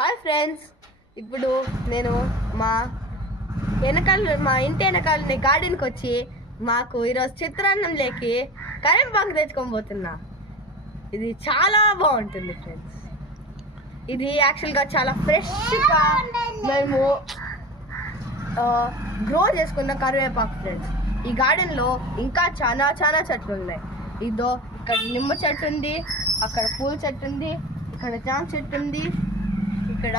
Hi friends, ఇప్పుడు నేను మా ఇంటి వెనకాల గార్డెన్కి వచ్చి మాకు ఈరోజు చిత్రాన్నం లేకి కరివేపాకు తెచ్చుకొని పోతున్నా. ఇది చాలా బాగుంటుంది ఫ్రెండ్స్. ఇది యాక్చువల్గా చాలా ఫ్రెష్గా మేము గ్రో చేసుకున్న కరివేపాకు ఫ్రెండ్స్. ఈ గార్డెన్లో ఇంకా చాలా చెట్లు ఉన్నాయి. ఇదో ఇక్కడ నిమ్మ చెట్టు ఉంది, అక్కడ పూల చెట్టు ఉంది, ఇక్కడ జామ చెట్టు ఉంది, ఇక్కడ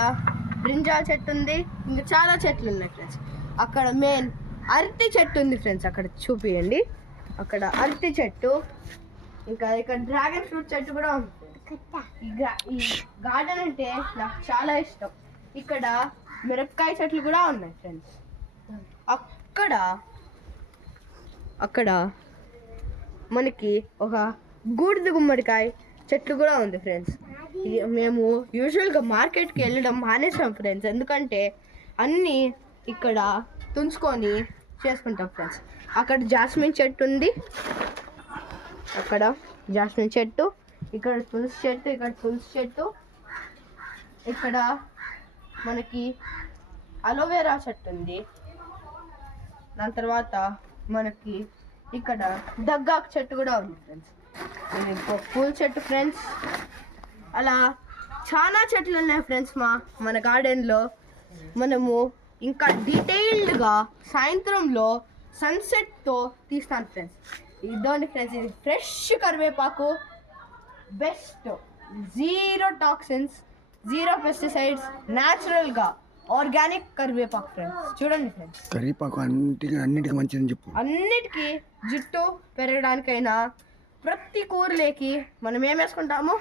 బ్రింజాల్ చెట్టు ఉంది, ఇంకా చాలా చెట్లు ఉన్నాయి ఫ్రెండ్స్. అక్కడ మెయిన్ అరటి చెట్టు ఉంది ఫ్రెండ్స్, అక్కడ చూపియండి. అక్కడ అరటి చెట్టు, ఇంకా ఇక్కడ డ్రాగన్ ఫ్రూట్ చెట్టు కూడా ఉంది. ఈ గార్డెన్ అంటే నాకు చాలా ఇష్టం. ఇక్కడ మిరపకాయ చెట్లు కూడా ఉన్నాయి ఫ్రెండ్స్. అక్కడ మనకి ఒక గూడిద గుమ్మడికాయ చెట్లు కూడా ఉంది ఫ్రెండ్స్. మేము యూజువల్గా మార్కెట్కి వెళ్ళడం మానేసాం ఫ్రెండ్స్, ఎందుకంటే అన్నీ ఇక్కడ తుంచుకొని చేసుకుంటాం ఫ్రెండ్స్. అక్కడ జాస్మిన్ చెట్టు ఉంది, అక్కడ జాస్మిన్ చెట్టు, ఇక్కడ తులసి చెట్టు, ఇక్కడ తులసి చెట్టు, ఇక్కడ మనకి అలోవెరా చెట్టు ఉంది. దాని తర్వాత మనకి ఇక్కడ దగ్గాకు చెట్టు కూడా ఉంది ఫ్రెండ్స్. ఇది పూల చెట్టు ఫ్రెండ్స్. అలా చాలా చెట్లు ఉన్నాయి ఫ్రెండ్స్ మన గార్డెన్లో. మనము ఇంకా డీటెయిల్డ్గా సాయంత్రంలో సన్సెట్తో తీస్తాను ఫ్రెండ్స్. ఇదోండి ఫ్రెండ్స్, ఇది ఫ్రెష్ కరివేపాకు, best, zero toxins, zero pesticides, న్యాచురల్గా ఆర్గానిక్ కరివేపాకు ఫ్రెండ్స్. చూడండి ఫ్రెండ్స్, కరివేపాకు అన్నిటికీ మంచిదని చెప్పు. అన్నిటికీ జుట్టు పెరగడానికైనా ప్రతి కూరలేకి మనం ఏం వేసుకుంటాము?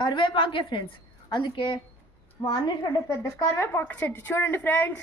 కరివేపాకే ఫ్రెండ్స్. అందుకే మా అన్నిటికంటే పెద్ద కరివేపాకు చెట్టు చూడండి ఫ్రెండ్స్.